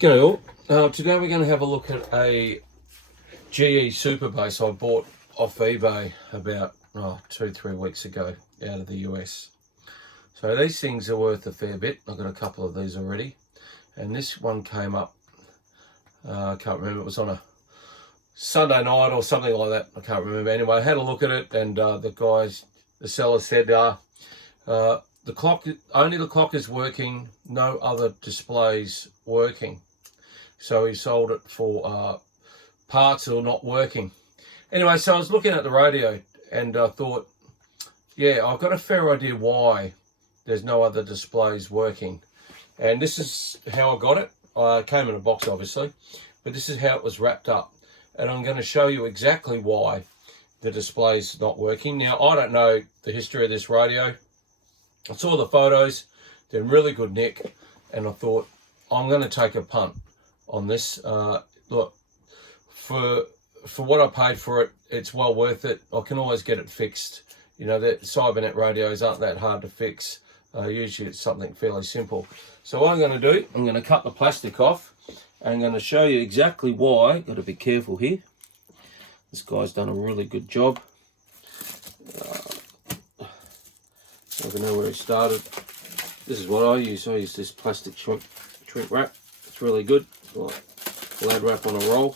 G'day all. Today we're going to have a look at a GE Super Bass I bought off eBay about 2-3 weeks ago out of the US. So these things are worth a fair bit. I've got a couple of these already, and this one came up, I can't remember, it was on a Sunday night or something like that, I can't remember. Anyway, I had a look at it, and the seller said the clock, only the clock is working, no other displays working. So he sold it for parts or not working. Anyway, so I was looking at the radio and I thought, yeah, I've got a fair idea why there's no other displays working. And this is how I got it. I came in a box, obviously, but this is how it was wrapped up. And I'm going to show you exactly why the display's not working. Now, I don't know the history of this radio. I saw the photos, they're in really good nick, and I thought, I'm going to take a punt on this. Look, for what I paid for it, it's well worth it. I can always get it fixed. You know, the Cybernet radios aren't that hard to fix. Usually it's something fairly simple. So what I'm going to do, I'm going to cut the plastic off, and I'm going to show you exactly why. Got to be careful here. This guy's done a really good job. I don't know where he started. This is what I use. I use this plastic shrink wrap. It's really good. It's like glad wrap on a roll.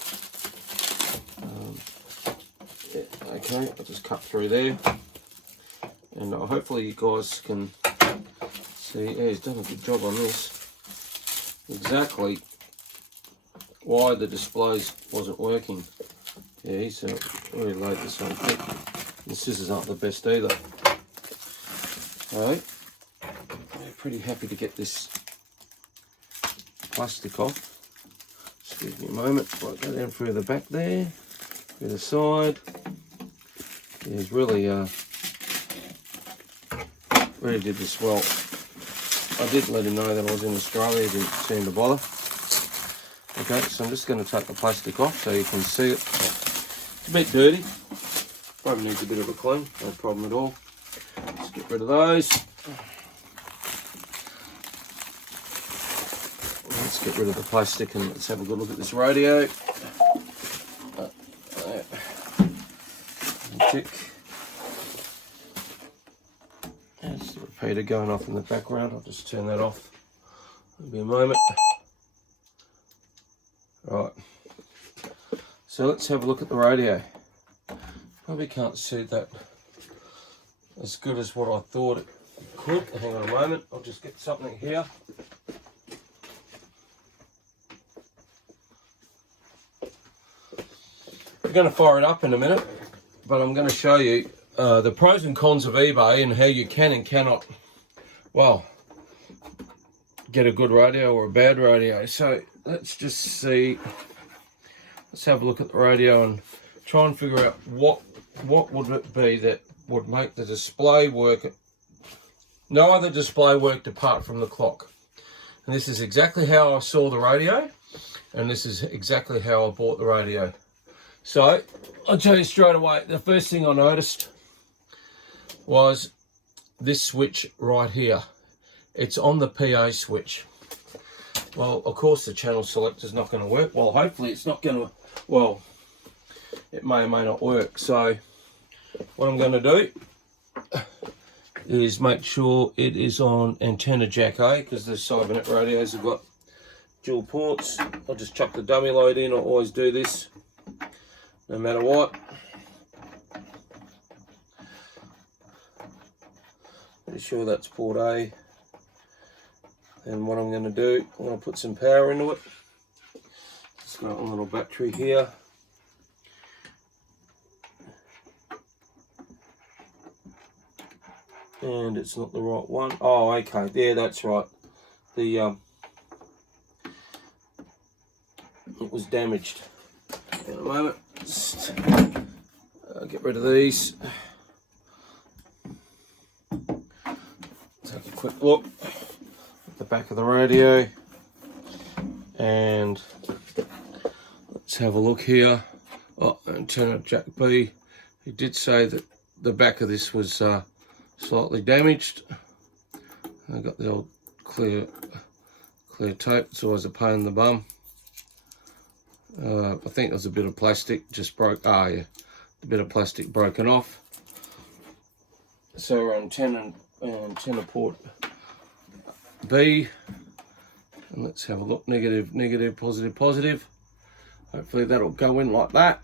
Yeah, okay, I'll just cut through there. And hopefully you guys can see, yeah, he's done a good job on this. Exactly why the displays wasn't working. Yeah, he's really laid this on thick. The scissors aren't the best either. Alright, I'm pretty happy to get this plastic off. Just give me a moment before I go down through the back there, through the side. Yeah, he's really did this well. I did let him know that I was in Australia, he didn't seem to bother. Okay, so I'm just going to take the plastic off so you can see it. It's a bit dirty, probably needs a bit of a clean, no problem at all. Let's get rid of those. Let's get rid of the plastic and let's have a good look at this radio. Tick. There's the repeater going off in the background. I'll just turn that off. It'll be a moment. Right. So let's have a look at the radio. Probably can't see that as good as what I thought it could. Hang on a moment, I'll just get something here. We're going to fire it up in a minute, but I'm going to show you the pros and cons of eBay and how you can and cannot, well, get a good radio or a bad radio. So let's just see, let's have a look at the radio and try and figure out what would it be that would make the display work. No other display worked apart from the clock. And this is exactly how I saw the radio, and this is exactly how I bought the radio. So I'll tell you straight away, the first thing I noticed was this switch right here. It's on the PA switch. Well, of course the channel selector is not going to work. Well, hopefully it's not going to, well, it may or may not work. So what I'm going to do is make sure it is on antenna jack A, because the Cybernet radios have got dual ports. I'll just chuck the dummy load in. I always do this, no matter what. Pretty sure that's port A. And what I'm going to do, I'm going to put some power into it. Just got a little battery here. And it's not the right one. Oh, okay, there, that's right. The it was damaged. In a moment, just get rid of these. Take a quick look at the back of the radio, and let's have a look here. Oh, antenna jack B. He did say that the back of this was slightly damaged. I got the old clear Clear tape, it's always a pain in the bum. I think there's a bit of plastic just broke. Ah, yeah, a bit of plastic broken off. So we're on antenna port B, and let's have a look. Negative, negative, positive, positive. Hopefully that'll go in like that.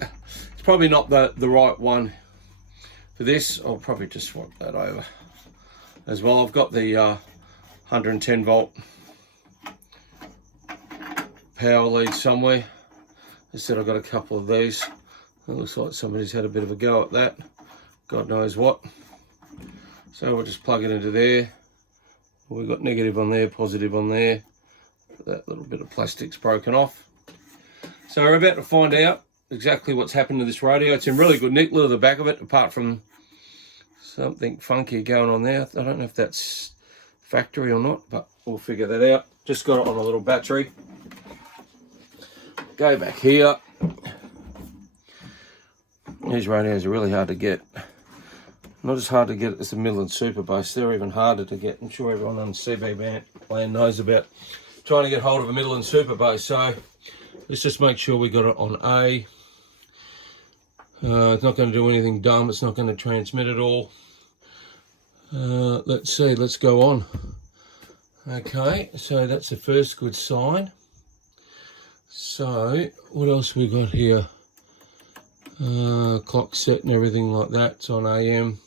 It's probably not the right one for this. I'll probably just swap that over as well. I've got the 110 volt power lead somewhere. I said I've got a couple of these. It looks like somebody's had a bit of a go at that. God knows what. So we'll just plug it into there. We've got negative on there, positive on there. That little bit of plastic's broken off. So we're about to find out exactly what's happened to this radio. It's in really good nick. Look at the back of it, apart from something funky going on there. I don't know if that's factory or not, but we'll figure that out. Just got it on a little battery. Go back here. These radios are really hard to get. Not as hard to get as the Midland Super Bass. They're even harder to get. I'm sure everyone on CB land knows about trying to get hold of a Midland Super Bass. So let's just make sure we got it on A. It's not going to do anything dumb. It's not going to transmit at all. Let's see. Let's go on. Okay, so that's the first good sign. So what else we got here? Clock set and everything like that. It's on AM.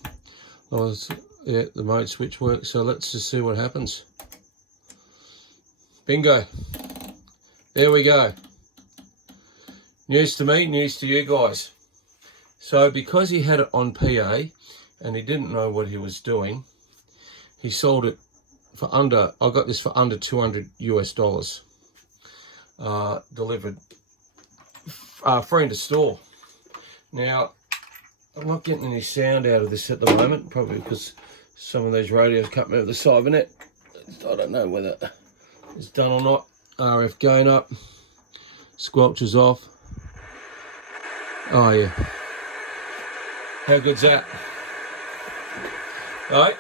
Yeah, the mode switch works. So let's just see what happens. Bingo. There we go. News to me, news to you guys. So because he had it on PA and he didn't know what he was doing, he sold it for under, I got this for under $200 US. Delivered free to store. Now, I'm not getting any sound out of this at the moment, probably because some of these radios cut me over the side of it. I don't know whether it's done or not. RF gain up, squelch is off. Oh yeah. How good's that? Right.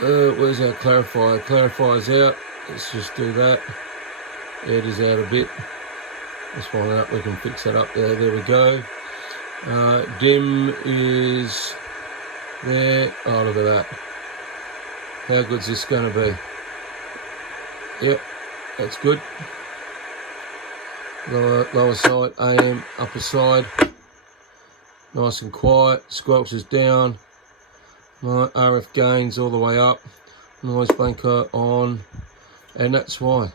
Where's our clarifier? Clarifier's out. Let's just do that. It is out a bit. Let's find out. We can fix that up there. There we go. Dim is there. Oh, look at that. How good's this going to be? Yep, that's good. Lower side, AM, upper side. Nice and quiet. Squelch is down. Right, RF gains all the way up. Noise blanker on. And that's why.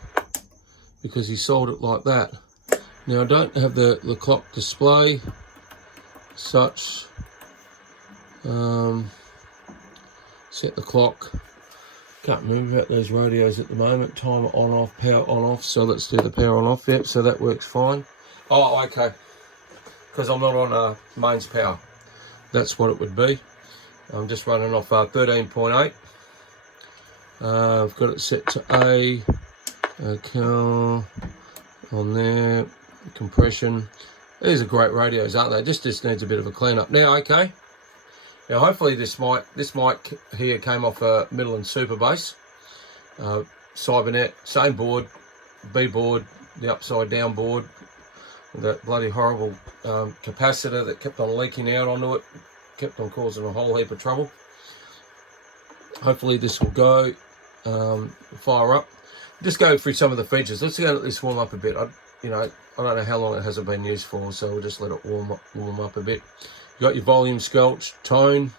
Because he sold it like that. Now I don't have the clock display such. Set the clock. Can't remember about those radios at the moment. Timer on off, power on off. So let's do the power on off. Yep, so that works fine. Oh, okay. Because I'm not on mains power. That's what it would be. I'm just running off 13.8. I've got it set to A. Okay, on there. Compression. These are great radios, aren't they? Just needs a bit of a clean up. Now, okay. Now, hopefully this mic here came off a Midland Super Bass. Cybernet, same board, B board, the upside down board. That bloody horrible capacitor that kept on leaking out onto it. Kept on causing a whole heap of trouble. Hopefully this will go, fire up. Just go through some of the features. Let's let this warm up a bit. I don't know how long it hasn't been used for, so we'll just let it warm up a bit. You got your volume, squelch, tone,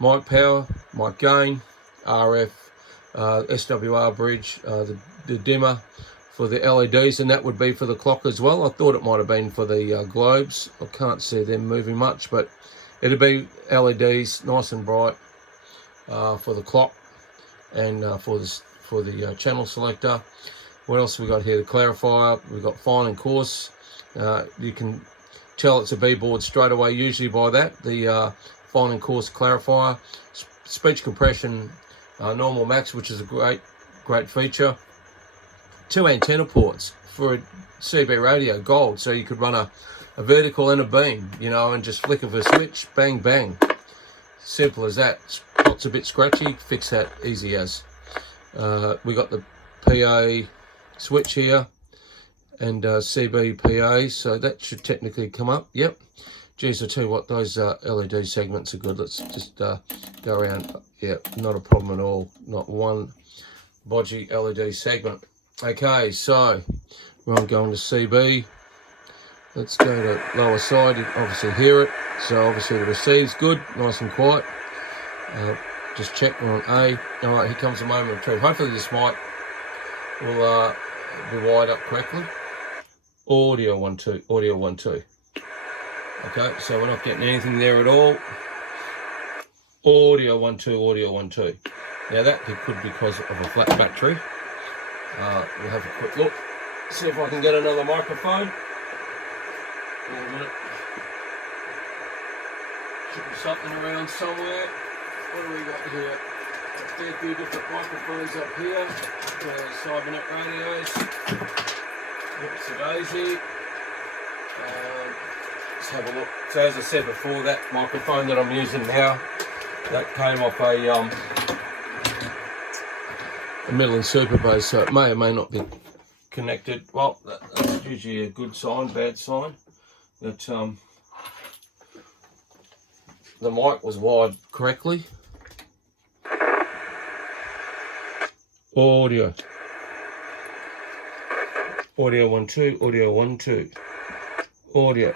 mic power, mic gain, RF, SWR bridge, the dimmer for the LEDs, and that would be for the clock as well. I thought it might have been for the globes. I can't see them moving much, but it'll be LEDs, nice and bright for the clock and for the channel selector. What else we got here? The clarifier. We've got fine and coarse. You can tell it's a B board straight away, usually by that. The fine and coarse clarifier. Speech compression, normal max, which is a great feature. 2 antenna ports for a CB radio, gold. So you could run a vertical and a beam, and just flick of a switch, bang, bang. Simple as that. Spot's a bit scratchy, fix that easy as. We got the PA switch here and CB PA, so that should technically come up. Yep. Geez, I tell you what, those LED segments are good. Let's just go around. Yeah, not a problem at all. Not one bodgy LED segment. Okay, so we're going to CB. Let's go to lower side. You can obviously hear it. So obviously the receive's good, nice and quiet. Just check we're on A. All right, here comes a moment of truth. Hopefully this mic will be wired up correctly. Audio 1 2, audio 1 2. Okay, so we're not getting anything there at all. Audio 1 2, audio 1 2. Now that could be because of a flat battery. We'll have a quick look. See if I can get another microphone. Wait a minute. Should be something around somewhere. What do we got here? There are a few different microphones up here. Cybernet radios. Whoops a daisy. Let's have a look. So as I said before, that microphone that I'm using now, that came off a Midland Super Bass, so it may or may not be connected. Well, that's usually a good sign, bad sign. That the mic was wired correctly. Audio 1 2, audio 1 2. Audio.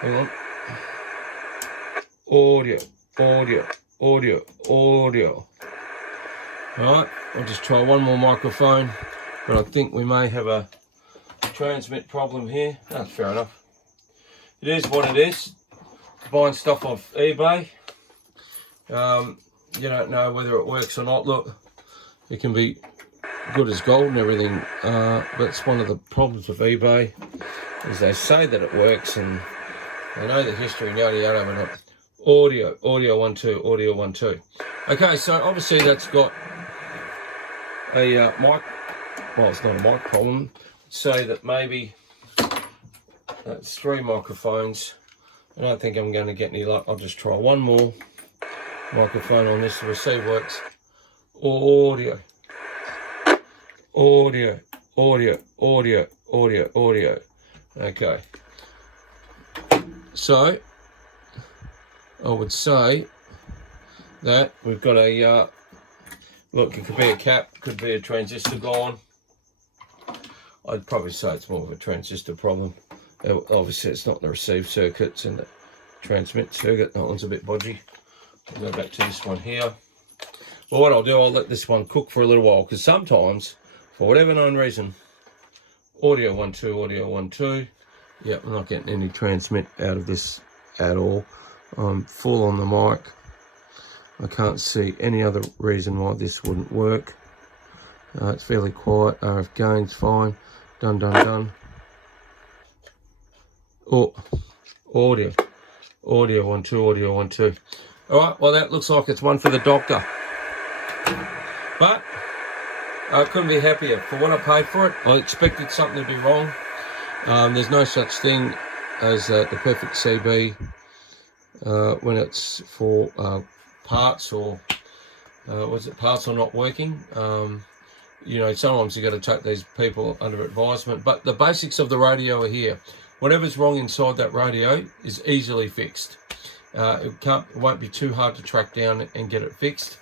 Hang on. Audio. Alright, I'll just try one more microphone, but I think we may have a transmit problem here. That's fair enough. It is what it is. Buying stuff off eBay. You don't know whether it works or not. Look, it can be good as gold and everything, but it's one of the problems with eBay is they say that it works and they know the history and yada yada, but not. Audio 1 2, audio 1 2. Okay, so obviously that's got a mic. Well, it's not a mic problem. Say that maybe that's 3 microphones. I don't think I'm going to get any luck. I'll just try one more microphone on this. The receive works. Audio. Okay. So I would say that we've got a look, it could be a cap, could be a transistor gone. I'd probably say it's more of a transistor problem. Obviously it's not the receive circuit, it's in the transmit circuit. That one's a bit bodgy. I'll go back to this one here. Well, what I'll do, I'll let this one cook for a little while, because sometimes, for whatever known reason, audio 1 2, audio 1 2. Yep, I'm not getting any transmit out of this at all. I'm full on the mic. I can't see any other reason why this wouldn't work. It's fairly quiet. RF gain's fine. Done. Oh, audio 1 2, audio 1 2. All right, well that looks like it's one for the doctor. But I couldn't be happier. For what I paid for it, I expected something to be wrong. There's no such thing as the perfect CB when it's for parts or parts are not working. You know, sometimes you got to take these people under advisement. But the basics of the radio are here. Whatever's wrong inside that radio is easily fixed. It won't be too hard to track down and get it fixed.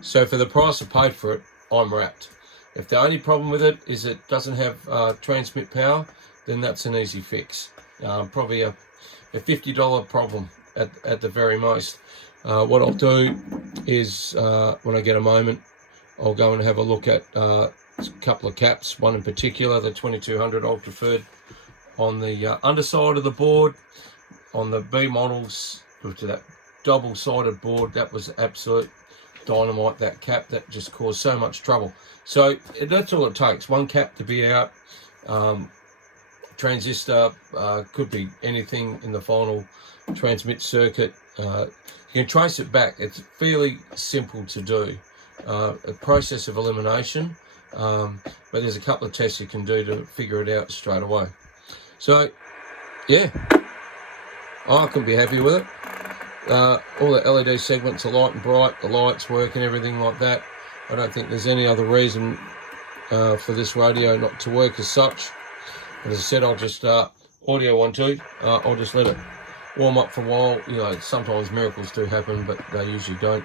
So for the price I paid for it, I'm wrapped. If the only problem with it is it doesn't have transmit power, then that's an easy fix. Probably a $50 problem at the very most. What I'll do is when I get a moment, I'll go and have a look at a couple of caps, one in particular, the 2200 Ultra Third, on the underside of the board. On the B models, to that double-sided board, that was absolute dynamite, that cap. That just caused so much trouble. So that's all it takes, one cap to be out. Transistor, could be anything in the final transmit circuit. You can trace it back. It's fairly simple to do, a process of elimination, but there's a couple of tests you can do to figure it out straight away. So yeah, I couldn't be happy with it. All the LED segments are light and bright, the lights work and everything like that. I don't think there's any other reason for this radio not to work as such. As I said, I'll just audio 1, 2. I'll just let it warm up for a while. You know, sometimes miracles do happen, but they usually don't.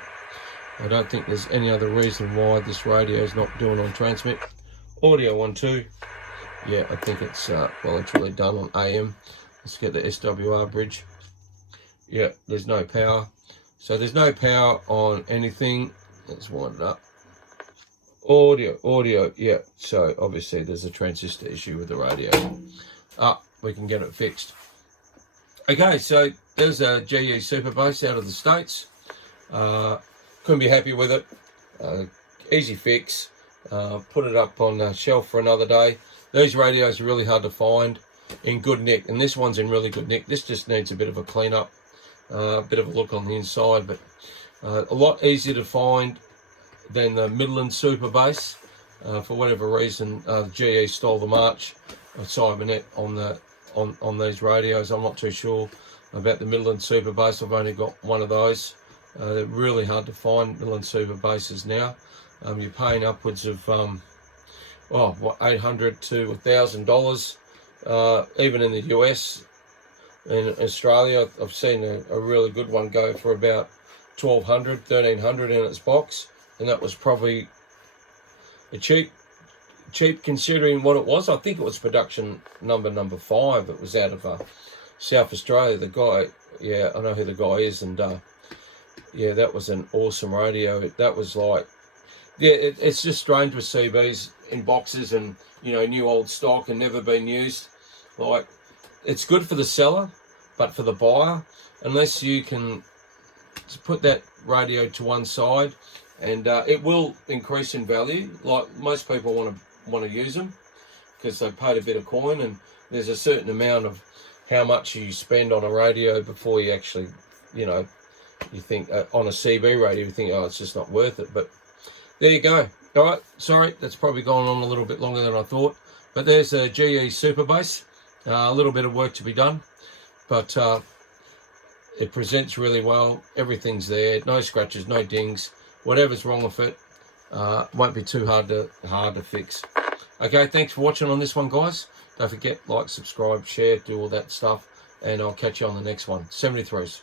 I don't think there's any other reason why this radio is not doing on transmit. Audio 1, 2. Yeah, I think it's well, it's really done on AM. Let's get the SWR bridge. Yeah, there's no power. So there's no power on anything. Let's wind it up. Audio, yeah. So obviously there's a transistor issue with the radio. We can get it fixed. Okay, so there's a GE Super Bass out of the States. Couldn't be happy with it. Easy fix. Put it up on the shelf for another day. These radios are really hard to find in good nick, and this one's in really good nick. This just needs a bit of a clean up, a bit of a look on the inside, but a lot easier to find than the Midland Super Bass. For whatever reason, GE stole the march of Cybernet on these radios. I'm not too sure about the Midland Super Bass. I've only got one of those. They're really hard to find, Midland Super Basses now. You're paying upwards of $800 to $1,000. Even in the US, in Australia, I've seen a really good one go for about $1,200, $1,300 in its box, and that was probably a cheap considering what it was. I think it was production number 5. It was out of South Australia. The guy, yeah, I know who the guy is, and yeah, that was an awesome radio. That was like, yeah, it's just strange with CBs in boxes and, you know, new old stock and never been used. Like, it's good for the seller, but for the buyer, unless you can put that radio to one side, and it will increase in value. Like, most people want to use them because they paid a bit of coin, and there's a certain amount of how much you spend on a radio before you actually, you know, you think on a CB radio, you think, oh, it's just not worth it. But there you go. All right, sorry, that's probably gone on a little bit longer than I thought. But there's a GE Super Bass. A little bit of work to be done, but it presents really well. Everything's there. No scratches, no dings. Whatever's wrong with it won't be too hard to fix. Okay, thanks for watching on this one, guys. Don't forget, like, subscribe, share, do all that stuff, and I'll catch you on the next one. 73s.